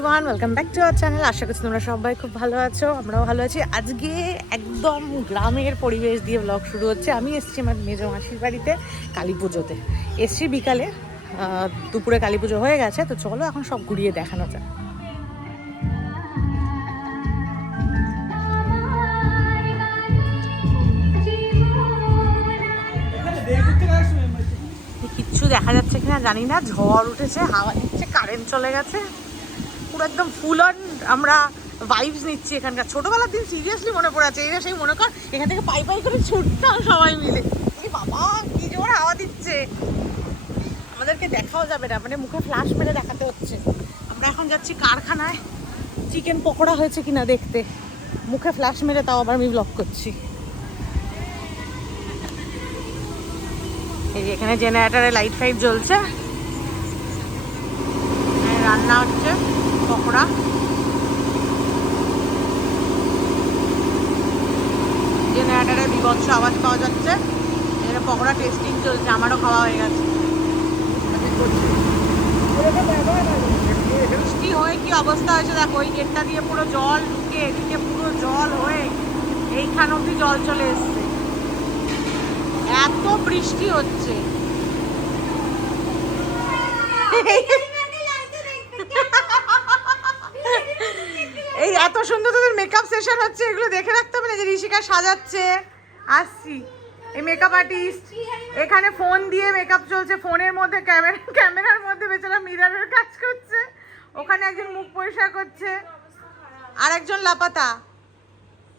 Everyone welcome back to our channel আশা করছি তোমরা সবাই খুব ভালো আছো, আমরাও ভালো আছি। আজকে একদম গ্রামের পরিবেশ দিয়ে ব্লগ শুরু হচ্ছে। আমি এসেছি আমার মেজো মাসির বাড়িতে কালী পুজোতে। এসছি বিকালে দুপুরে কালী পুজো হয়ে গেছে, তো চলো এখন সব ঘুরিয়ে দেখানো যায় কিচ্ছু দেখা যাচ্ছে কিনা জানি না, ঝড় উঠেছে, হাওয়া দিচ্ছে কারেন্ট চলে গেছে। পুরো একদম ফুল অন আমরা ভাইবস নিচ্ছি এখানকার। ছোটবেলার দিন সিরিয়াসলি মনে পড়ে আছে সেই মনে কর, এখান থেকে পাই পাই করে ছুটতাম সবাই মিলে। বাবা, কি জোর হাওয়া দিচ্ছে। আমাদেরকে দেখাও যাবে না মানে মুখে ফ্ল্যাশ মেরে দেখাতে হচ্ছে। আমরা এখন যাচ্ছি কারখানায়। চিকেন পকোড়া হয়েছে কিনা দেখতে। মুখে ফ্ল্যাশ মেরে তাও আবার আমি ব্লক করছি। এই এখানে জেনারেটারে লাইট ফাইট জ্বলছে। রান্না হচ্ছে। পকোড়া। জেনারেটারের বিভৎস আওয়াজ পাওয়া যাচ্ছে। এখানে পকোড়া টেস্টিং চলছে, আমারও খাওয়া হয়ে গেছে। বৃষ্টি হয়ে কি অবস্থা হয়েছে? দেখো, ওই গেটটা দিয়ে পুরো জল ঢুকে এদিকে পুরো জল হয়ে এইখান অব্দি জল চলে এসছে। এত বৃষ্টি হচ্ছে এই এত সুন্দর তোদের মেকআপ সেশন হচ্ছে এগুলো দেখে রাখতে হবে না যে ঋষিকা সাজাচ্ছে। আসছি। এই মেকআপ আর্টিস্ট এখানে ফোন দিয়ে মেকআপ চলছে। ফোনের মধ্যে ক্যামেরা ক্যামেরার মধ্যে বেচারা মিরারের কাজ করছে। ওখানে একজন মুখ পরিষ্কার করছে। আর একজন লাপাতা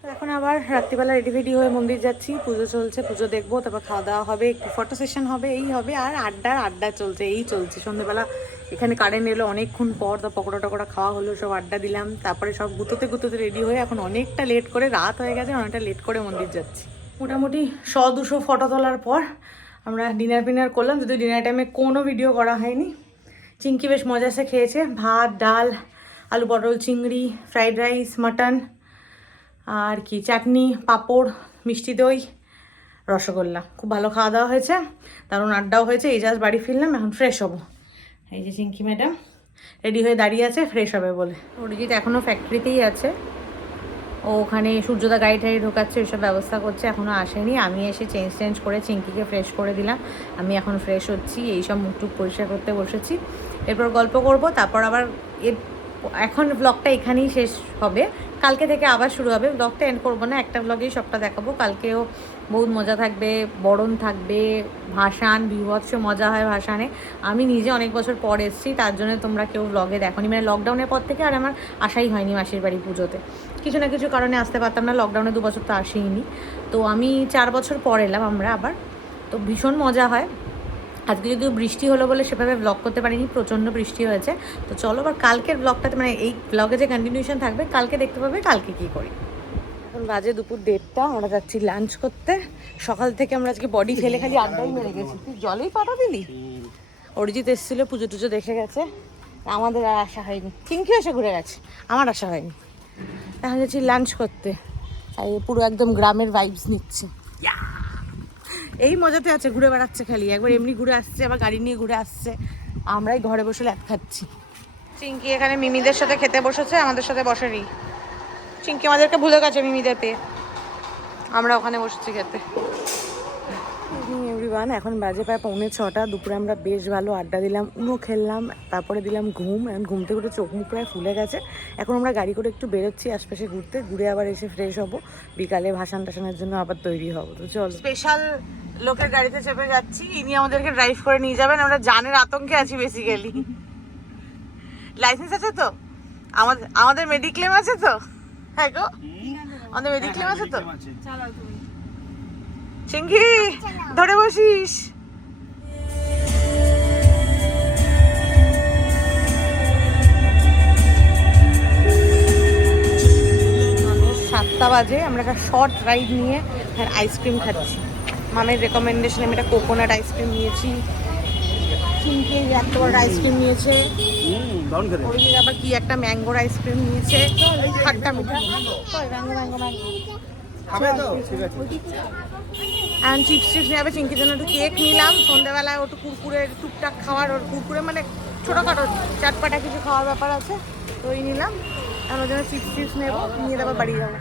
এখন আবার রাত্রিবেলা রেডি ফেডি হয়ে মন্দির যাচ্ছি। পুজো চলছে, পুজো দেখব, তারপর খাওয়া দাওয়া হবে, একটু ফটো সেশন হবে, এই হবে, আর আড্ডার আড্ডা চলছে, এই চলছে। সন্ধ্যেবেলা এখানে কারেন্ট এলো, অনেকক্ষণ পর তো পকোড়া টকোড়া খাওয়া হলো, সব আড্ডা দিলাম, তারপরে সব গুঁতোতে গুঁতোতে রেডি হয়ে এখন অনেকটা লেট করে, রাত হয়ে গেছে, অনেকটা লেট করে মন্দির যাচ্ছি। মোটামুটি শ দুশো ফটো তোলার পর আমরা ডিনার ফিনার করলাম যদি ডিনার টাইমে কোনো ভিডিও করা হয়নি। চিংকি বেশ মজাসে খেয়েছে, ভাত, ডাল, আলু পটল, চিংড়ি ফ্রাইড রাইস মাটন আর কি, চাটনি, পাঁপড়, মিষ্টি দই, রসগোল্লা। খুব ভালো খাওয়া দাওয়া হয়েছে, দারুণ আড্ডাও হয়েছে, এই জাস্ট বাড়ি ফিরলাম, এখন ফ্রেশ হব। এই যে চিঙ্কি ম্যাডাম, রেডি হয়ে দাঁড়িয়ে আছে ফ্রেশ হবে বলে। অরিজিৎ এখনও ফ্যাক্টরিতেই আছে। ও ওখানে সূর্যদা গাড়ি টাড়ি ঢোকাচ্ছে, এসব ব্যবস্থা করছে এখনও আসেনি। আমি এসে চেঞ্জ চেঞ্জ করে চিঙ্কিকে ফ্রেশ করে দিলাম। আমি এখন ফ্রেশ হচ্ছি, এইসব মুখ টুক পরিষ্কার করতে বসেছি। এরপর গল্প করব, তারপর আবার এর এখন ব্লগটা এখানেই শেষ হবে। কালকে থেকে আবার শুরু হবে। ব্লগটা এন্ড করব না, একটা ব্লগেই সবটা দেখাবো। কালকেও বহুত মজা থাকবে, বরণ থাকবে, ভাসান, বিভৎস মজা হয় ভাসানে। আমি নিজে অনেক বছর পর এসেছি, তার জন্য তোমরা কেউ ব্লগে দেখোনি। মানে লকডাউনের পর থেকে আর আমার আশাই হয়নি মাসির বাড়ি পুজোতে। কিছু না কিছু কারণে আসতে পারতাম না লকডাউনে দু বছর তো আসেইনি। তো আমি চার বছর পর এলাম আমরা আবার। তো ভীষণ মজা হয়। আজকে যদিও বৃষ্টি হলো বলে সেভাবে ব্লগ করতে পারিনি, প্রচণ্ড বৃষ্টি হয়েছে। তো চলো আবার কালকের ব্লগটাতে মানে এই ব্লগে যে কন্টিনিউশন থাকবে, কালকে দেখতে পাবে, কালকে কী করি। এখন বাজে দুপুর দেড়টা, আমরা যাচ্ছি লাঞ্চ করতে। সকাল থেকে আমরা আজকে বডি ফেলে খালি আড্ডাই মেরে গেছি। তুই জলেই পাঠা দিলি? অরিজিৎ এসেছিল, পুজো টুজো দেখে গেছে। আমাদের আর আশা হয়নি। চিঙ্কি এসে ঘুরে গেছে, আমার আশা হয়নি। এখন যাচ্ছি লাঞ্চ করতে। পুরো একদম গ্রামের ভাইবস নিচ্ছে। এই মজাতে আছে, ঘুরে বেড়াচ্ছে খালি। একবার এমনি ঘুরে আসছে, আবার গাড়ি নিয়ে ঘুরে আসছে। আমরাই ঘরে বসে ল্যাপ খাচ্ছি। চিঙ্কি এখানে মিমিদের সাথে খেতে বসেছে, আমাদের সাথে বসেনি। চিঙ্কি আমাদেরকে ভুলে গেছে মিমিদের পেয়ে। আমরা ওখানে বসেছি খেতে। এভরিওয়ান এখন বাজে প্রায় পৌনে ছটা। দুপুরে আমরা বেশ ভালো আড্ডা দিলাম উনো খেললাম তারপরে দিলাম ঘুম। এখন ঘুম থেকে উঠে চোখ মুখ প্রায় ফুলে গেছে। এখন আমরা গাড়ি করে একটু বেরোচ্ছি আশপাশে ঘুরতে। ঘুরে আবার এসে ফ্রেশ হব। বিকালে ভাসান টাসানের জন্য আবার তৈরি হব। তো চল। স্পেশাল লোকের গাড়িতে চেপে যাচ্ছি। ইনি আমাদেরকে ড্রাইভ করে নিয়ে যাবেন। আমরা জানের আতঙ্কে আছি বেসিক্যালি লাইসেন্স আছে তো? আমাদের আমাদের মেডিক্লেম আছে তো? হ্যাঁ গো। আমাদের মেডিক্লেম আছে তো? চিঙ্কি ধরে বসিস। সাতটা বাজে আমরা একটা শর্ট রাইড নিয়ে আর আইসক্রিম খাচ্ছি। মামের রেকমেন্ডেশন আমি একটা কোকোনাট আইসক্রিম নিয়েছি। চিঙ্কি এত বড় আইসক্রিম নিয়েছে। আবার কি একটা ম্যাঙ্গোর আইসক্রিম নিয়েছে। খাট্টা মিঠা ম্যাঙ্গো ম্যাঙ্গো ম্যাঙ্গো এখন চিপস টিপস নিয়ে যাবে, চিঙ্কির জন্য একটু কেক নিলাম। সন্ধ্যাবেলায় ওটু কুরকুরের, টুকটাক খাওয়ার ওর কুরকুরে মানে ছোটোখাটো চাটপাটা কিছু খাওয়ার ব্যাপার আছে তো ওই নিলাম। আর ওর জন্য চিপস টিপস নেব, নিয়ে তারপর বাড়ি যাব।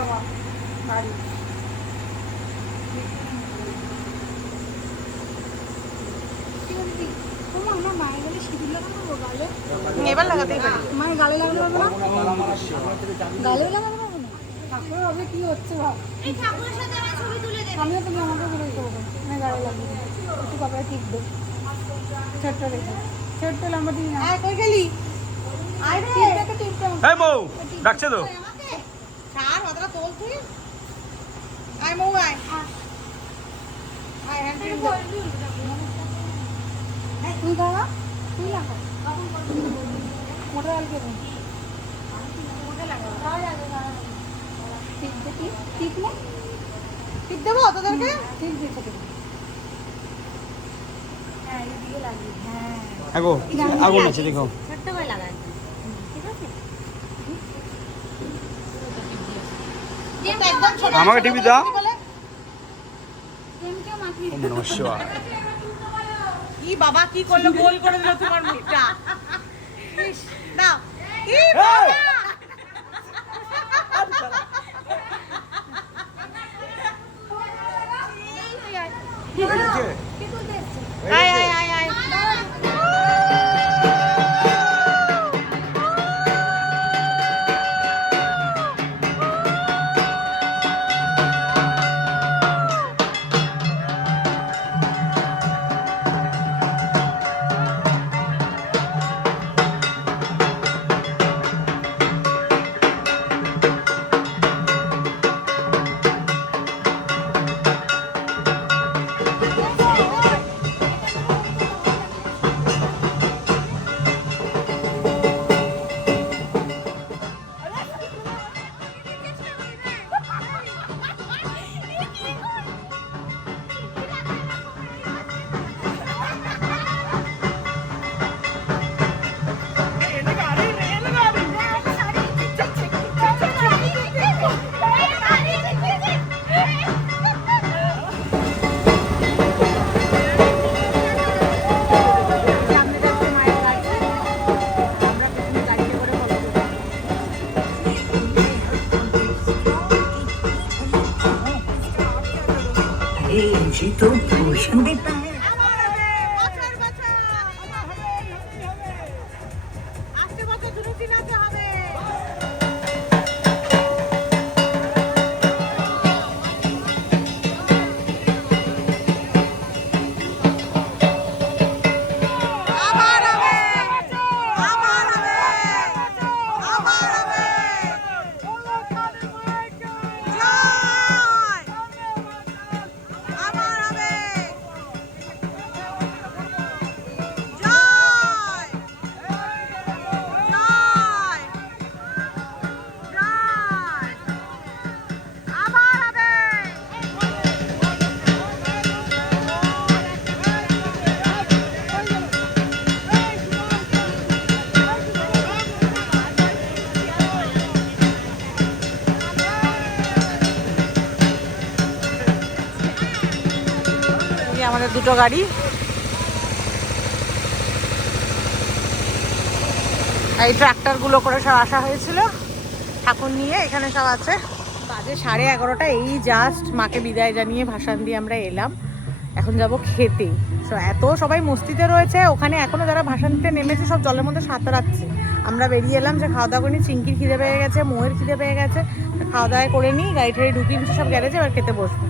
বাবা বাড়ি। এবার লাগাতেই পারি। মায়ের গালে লাগানো পারব না? গালে লাগানো পারব না? ঠাকুরের হবে কি হচ্ছে ভাব? এই ঠাকুরের সাথে আমার ছবি তুলে দে। আমিও তুমি আমাকে বলে দেবো আমি গালে লাগিয়ে দেবো একটু কপালে টিপ দেবো ছোট্ট রেখে ছোট্ট লম্বা টিপ না আয় কই গেলি? আয় রে। টিপটাকে টিপ এই বউ ডাকছে তো। ছাড় তোল তুই আয় মৌ আয় আয় হ্যান্ড ক্রিম দে তুই দাদা তুই লাগা মোটা লাল কেন টিপ দে টিপ টিপ নে? টিপ দেবো তোদেরকে? দিয়ে ছোট হ্যাঁ হ্যাঁ। আগো আগুন আছে দেখো। ছোট্ট করে লাগাই ঠিক আছে একদম ছোট আমাকে টিভি দাও। কি বাবা কি করল? গোল করে দিল তোমার মুখটা। দাও। বাবা! দুটো গাড়ি। এই ট্রাক্টরগুলো করে সব আসা হয়েছিল। ঠাকুর নিয়ে এখানে সব আছে। বাজে সাড়ে এগারোটা, এই জাস্ট মাকে বিদায় জানিয়ে ভাসান দিয়ে আমরা এলাম। এখন যাব খেতে। তো এত সবাই মস্তিতে রয়েছে, ওখানে এখনও যারা ভাসান দিতে নেমেছে, সব জলের মধ্যে সাঁতারাচ্ছে। আমরা বেরিয়ে এলাম, যে খাওয়া দাওয়া করিনি নিই চিঙ্কির খিদে পেয়ে গেছে, মোয়ের খিদে পেয়ে গেছে। খাওয়া দাওয়া করে নিই, গাড়ি ঠাড়ি ঢুকিয়ে সব গ্যারেজে, এবার খেতে বসবো।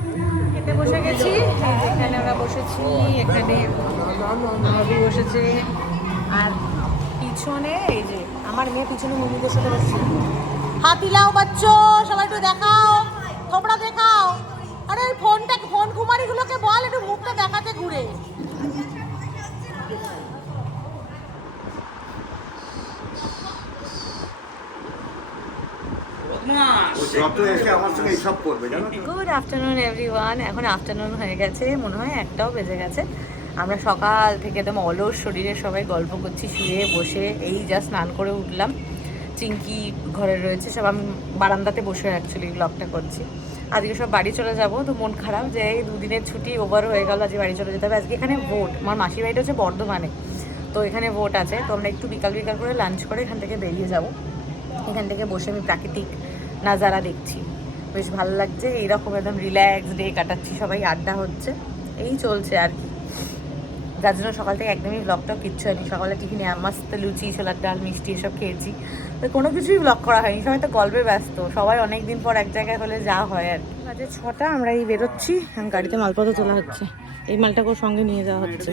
খেতে বসে গেছি। এখানে আমরা বসেছি, এখানে ভাবি বসেছে। আর পিছনে এই যে আমার মেয়ে পিছনে মুমিদের সাথে বসছে। হাতি লাও বাচ্চো, সবাই একটু দেখাও তোমরা দেখাও। আরে ফোনটা, ফোন কুমারীগুলোকে বল, একটু মুখটা দেখাতে ঘুরে যত এসে আমার সঙ্গে এইসব করবে জানো তো গুড আফটারনুন এভরিওয়ান এখন আফটারনুন হয়ে গেছে, মনে হয় একটাও বেজে গেছে। আমরা সকাল থেকে একদম অলস শরীরে সবাই গল্প করছি, শুয়ে বসে, এই যা স্নান করে উঠলাম। চিঙ্কি ঘরে রয়েছে, সব আমি বারান্দাতে বসে অ্যাকচুয়ালি ব্লগটা করছি। আজকে সব বাড়ি চলে যাব, তো মন খারাপ যে এই দুদিনের ছুটি ওভার হয়ে গেল, আজকে বাড়ি চলে যেতে হবে। আজকে এখানে ভোট আমার মাসির বাড়িটা হচ্ছে বর্ধমানে। তো এখানে ভোট আছে, তো আমরা একটু বিকাল বিকাল করে লাঞ্চ করে এখান থেকে বেরিয়ে যাব। এখান থেকে বসে আমি প্রাকৃতিক নাজারা দেখছি। বেশ ভালো লাগছে, এইরকম একদম রিল্যাক্স ডে কাটাচ্ছি, সবাই আড্ডা হচ্ছে। এই চলছে আর কি। যার জন্য সকাল থেকে একদমই ব্লগটাও কিচ্ছু হয়নি। সকালে টিফিনে মাস্ত লুচি, ছোলার ডাল, মিষ্টি এসব খেয়েছি। তো কোনো কিছুই ব্লগ করা হয়নি, সবাই তো গল্পে ব্যস্ত। সবাই অনেক দিন পর এক জায়গায় হলে যা হয় আর কি। ছটা আমরা এই বেরোচ্ছি। গাড়িতে মালপত্র তোলা হচ্ছে। এই মালটাকেও সঙ্গে নিয়ে যাওয়া হচ্ছে।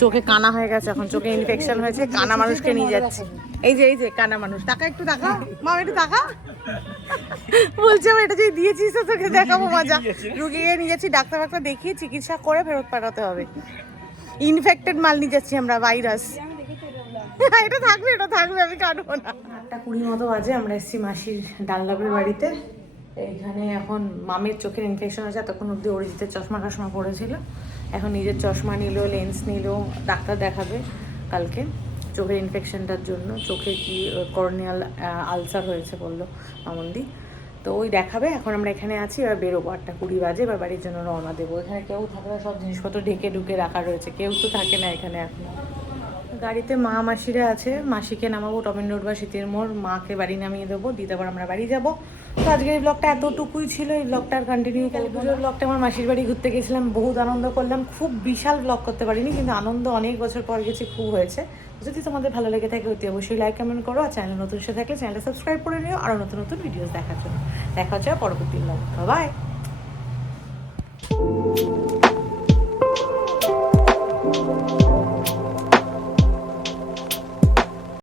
চোখে কানা হয়ে গেছে এখন চোখে ইনফেকশন হয়েছে কানা মানুষকে নিয়ে যাচ্ছে। এই যে এই যে কানা মানুষ। টাকা একটু টাকা? মা একটু টাকা? বলছে আমি এটা যে দিয়েছিস তো তোকে দেখাবো মজা। রুগীকে নিয়ে যাচ্ছি ডাক্তার ফাক্তার দেখিয়ে চিকিৎসা করে ফেরত পাঠাতে হবে। ইনফেক্টেড মাল নিয়ে যাচ্ছি আমরা ভাইরাস এটা থাকবে এটা থাকবে আমি কাটবো না। আটটা কুড়ি মতো বাজে আমরা এসেছি মাসির ডানলাভের বাড়িতে। এইখানে এখন মামের চোখের ইনফেকশন আছে তখন অব্দি অরিজিতের চশমা টশমা পড়েছিল। এখন নিজের চশমা নিল লেন্স নিল, ডাক্তার দেখাবে কালকে চোখের ইনফেকশনটার জন্য। চোখে কি কর্নিয়াল আলসার হয়েছে বলল মামন্দি। তো ওই দেখাবে, এখন আমরা এখানে আছি, এবার বেরোবো আটটা কুড়ি বাজে, এবার বাড়ির জন্য রওনা দেবো। এখানে কেউ থাকে না সব জিনিসপত্র ঢেকে ঢুকে রাখা রয়েছে, কেউ তো থাকে না এখানে এখন। গাড়িতে মা মাসিরা আছে, মাসিকে নামাবো টমেন রোড বা শীতের মোড়, মাকে বাড়ি নামিয়ে দেবো দিয়ে তারপর আমরা বাড়ি যাব। তো আজকের এই ব্লগটা এতটুকুই ছিল, এই ব্লগটা আর কন্টিনিউ কালী পুজোর ব্লগটা আমার মাসির বাড়ি ঘুরতে গেছিলাম, বহুত আনন্দ করলাম, খুব বিশাল ব্লগ করতে পারিনি, কিন্তু আনন্দ অনেক বছর পর গেছি, খুব হয়েছে। যদি তোমাদের ভালো লেগে থাকে, অতি অবশ্যই লাইক কমেন্ট করো, আর চ্যানেল নতুন সে থাকলে চ্যানেলটা সাবস্ক্রাইব করে নিও আরও নতুন নতুন ভিডিওস দেখার জন্য। দেখা হচ্ছে পরবর্তী ব্লগ বাই